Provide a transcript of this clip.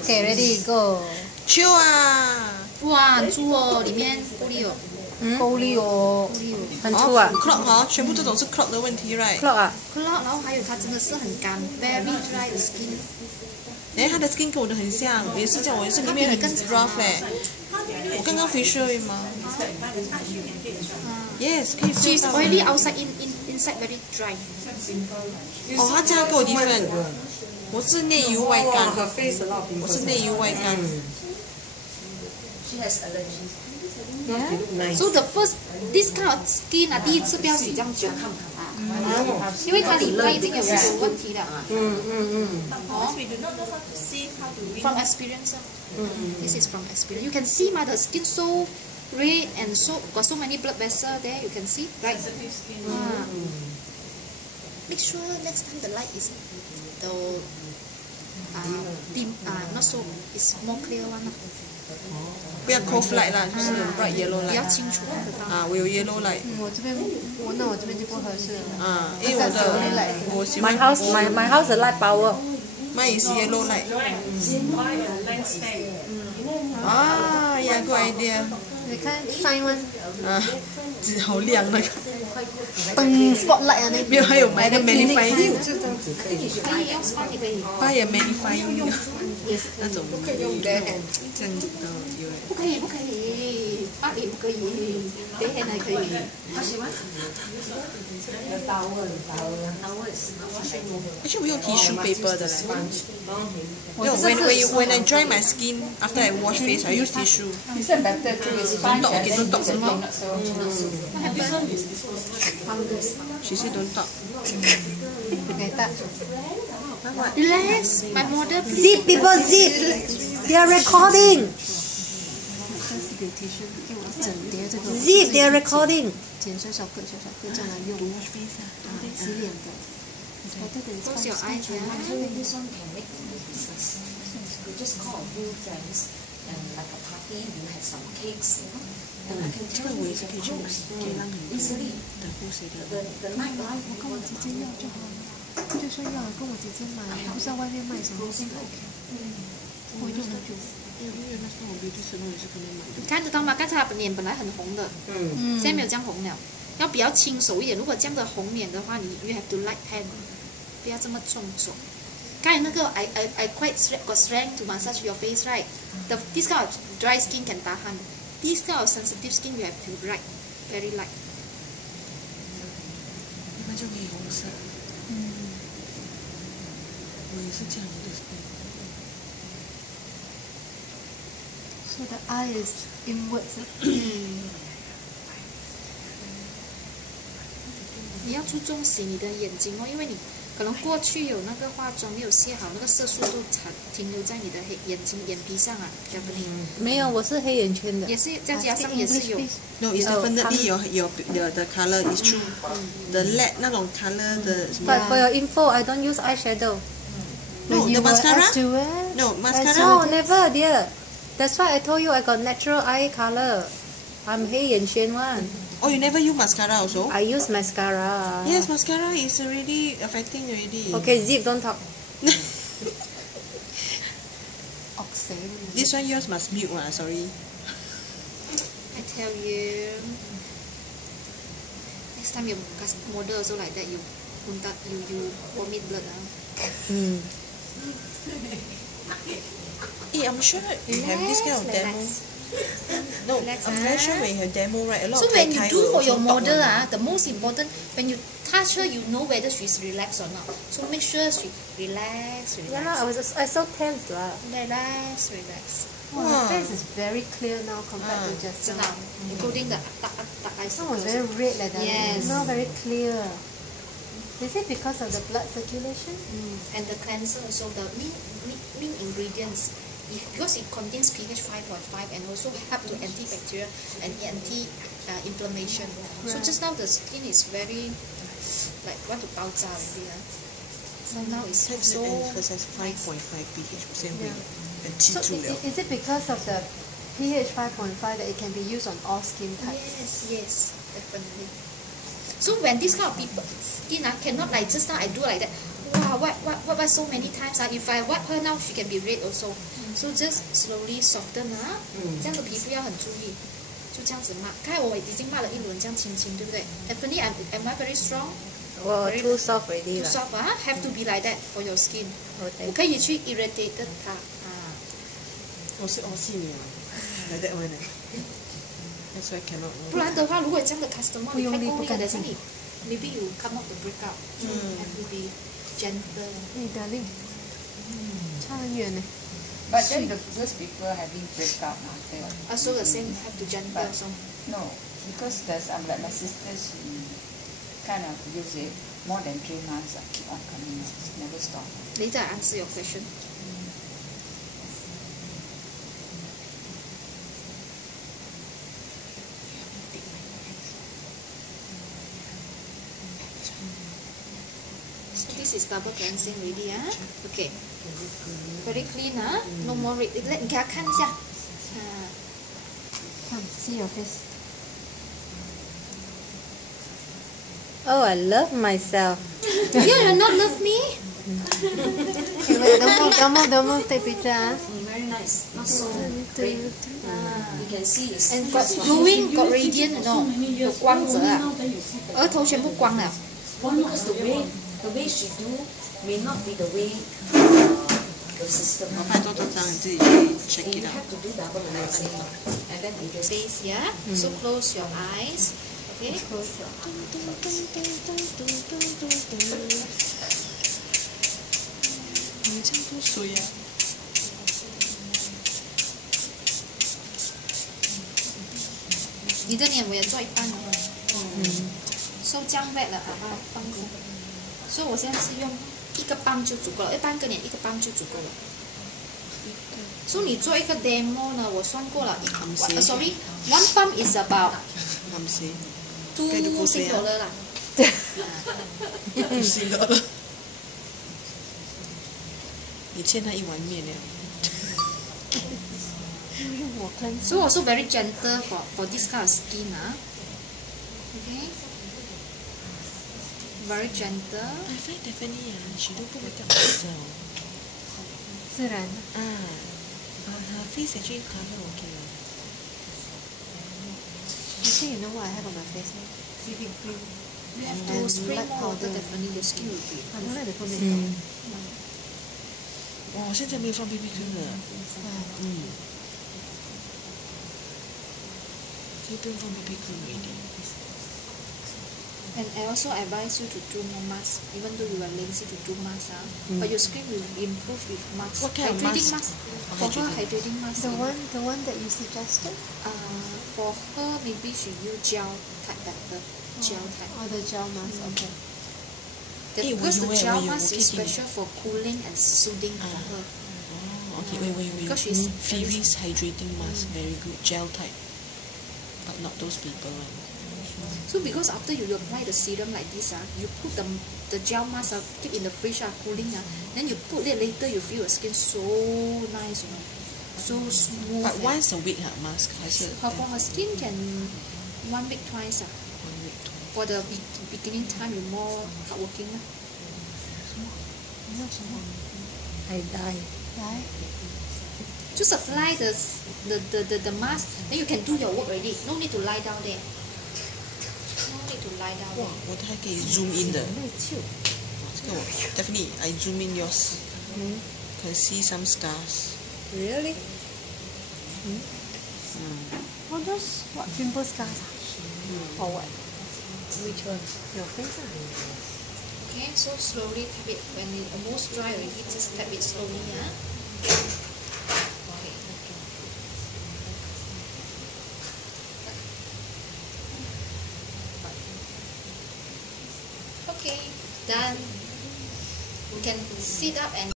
Okay, ready, go. 秋啊！哇，猪哦，里面玻璃哦，够力哦，很粗哦啊。 ，clog 哈，全部这种是 clog 的问题，right？ clog 啊，然后还有它真的是很干 ，very dry 的 skin。哎，他的 skin 跟我的很像，也是这样，我也是里面很 rough 哎。我刚刚 facial 吗？Yes， 可以 She's 做到。 oily outside, inside very dry. 哦，他这样跟我 different，我是内油外干，我是内油外干。So the first this kind of skin 啊，第一次不要洗这样久啊，因为它里面已经有问题了。From experience. This is from experience. You can see the skin so red and so got so many blood vessels there. You can see, right? Make sure next time the light is the dim, not so, it's more clear one. 不要 cold light 啦，就是 bright yellow 比较 light。清楚看得到。啊，我有 yellow light。我这边就不合适了。啊，因为我喜欢 My house the light power. mine is yellow light。啊呀，good idea。你看 shine one，啊，好亮那个。灯 spotlight 啊那没有，还有买个 magnifying，可以用 spot 也可以。它也 magnifying 那种这样的有。不可以，巴黎不可以，北海还可以。Actually 我用 tissue paper 的嘞。No, when I dry my skin after I wash face, I use tissue. Don't talk, okay, don't talk. She said don't talk. Relax, my model. Zip people zip. They are recording. Zip, they are recording. 剪小小个这样来用。洗脸的。Close your eyes, yeah. We just call a few friends and like a party, you have some cakes, you know. And I can tell you the clothes easily. The nightlife. 我跟我姐姐要就好了，就说要跟我姐姐买，不知道外面卖什么。我用很久。你看得到吗？刚才他脸本来很红的，现在没有这样红了，要比较轻手一点。如果这样的红脸的话，你 you have to light hand， 不要这么重手。刚才那个 I quite got strength to massage your face, right? This kind of dry skin can tahan. This kind of sensitive skin you have to light, very light. 那就可以红色。我也是这样的。So the eye is inwards. 你要注重洗你的眼睛哦，因为你可能过去有那个化妆没有卸好，那个色素都停留在你的眼皮上啊，对不对？没有，我是黑眼圈的。也是在家上也是有。No, it's definitely your the color is true. The LED 那种 color 的。But for your info, I don't use eyeshadow. No, the mascara? No, mascara. No, never, dear. That's why I told you I got natural eye color. I'm 黑眼圈 one. Oh, you never use mascara also? I use mascara. Yes, mascara is already affecting already. Okay, Zip, don't talk. Oxy. This one yours must mute one, sorry. I tell you, next time your model also like that, you vomit blood. Hey, I'm sure you have this kind of demo. No, I'm very sure when you have demo, right? A lot So of when you Thai do will for your also talk model, one. the most important, when you touch her, you know whether she's relaxed or not. So make sure she relax. Yeah, I so tense lah. Relax. Wow, the face is very clear now compared to just 真的 now. including the dark eyes. It was very red like that. Yes. Now very clear. Is it because of the blood circulation? And the cleanser also, the main ingredients, because it contains pH 5.5 and also help to antibacterial and anti-inflammation. So just now the skin is very like want to 爆炸 already. So now it's so. Emphasize 5.5 pH 先会 So 记住了。 is it because of the pH 5.5 that it can be used on all skin types? Yes, definitely. So when this kind of people skin cannot like just now I do like that, wow, wipe so many times. If I wipe her now, she can be red also. So just slowly soften 这样的皮肤要很注意，就这样子抹。刚才我已经抹了一轮，这样轻轻，对不对 ？Definitely, am I very strong? Too soft already Too soft Have to be like that for your skin. 我可以去 irritate 它我是你嘛，like that one. That's why cannot. 不然的话，如果这样的 customer 你太够力了，等下你 maybe you come off the breakout. So have to be gentle. 你darling，差很远呢。 But then those people having breakout now, they Also the same have to gentle But- also. no, because there's like my sister, she kind of use it more than 3 months. Keep on coming, never stop. Later I answer your question. So this is double cleansing already Okay. Very clean No more red. 给他看一下。看，see your face。 Oh, I love myself. You not love me? Okay, wait, don't move, take picture. Very nice. Not so red. You can see it's And got glowing, got radiant,有光泽额头全部光了。 because the way she do may not be the way the system. 我拍多张，你自己去 check And it you out. have to do double cleansing. And then it is Face, So close your eyes. Okay. 你这样多水呀！你的脸我也做一半了。So 这样 wet 了放着。所以我现在是用一个泵就足够了，半个脸一个泵就足够了。所以你做一个 demo 呢，我算过了，sorry, one pump is about 2 $6 啦。$10，你欠他1碗面了。So also very gentle for this kind of skin Okay. Very gentle. I find definitely she don't put makeup herself. 自然。her face actually cover okay. I think you know what I have on my face now? BB cream. You have And to spray light more water, powder. definitely your skin will be. I don't like to put makeup. 哇，现在没有放 BB cream 了。就不用放 BB cream already. And I also advise you to do more masks, even though you are lazy to do masks. But your skin will improve with masks. What kind of hydrating mask? For her, hydrating mask. The one that you suggested? For her, maybe she use gel type better. Gel type. Oh, the gel mask. Okay. Because the gel you mask is working? special for cooling and soothing for her. Okay, wait. Because she's Phoebe's hydrating mask, very good. Gel type. But not those people one. So because after you apply the serum like this, you put the gel mask, keep in the fridge, cooling, then you put it later, you feel your skin so nice, so smooth. But once a week mask 还是 For her skin can 1 week twice. 1 week twice. For the beginning time, you more hardworking. I die. Just apply the mask, then you can do your work already. No need to lie down there. No need to lie down 哇 there. 我的还可以 zoom in 的。这个我 definitely I zoom in yours. Can see some scars. Really? Oh, those what pimple scars? Or what? Which one? Your face? Okay, so slowly tap it. When it almost dry already, just tap it slowly. Okay, done. You can sit up and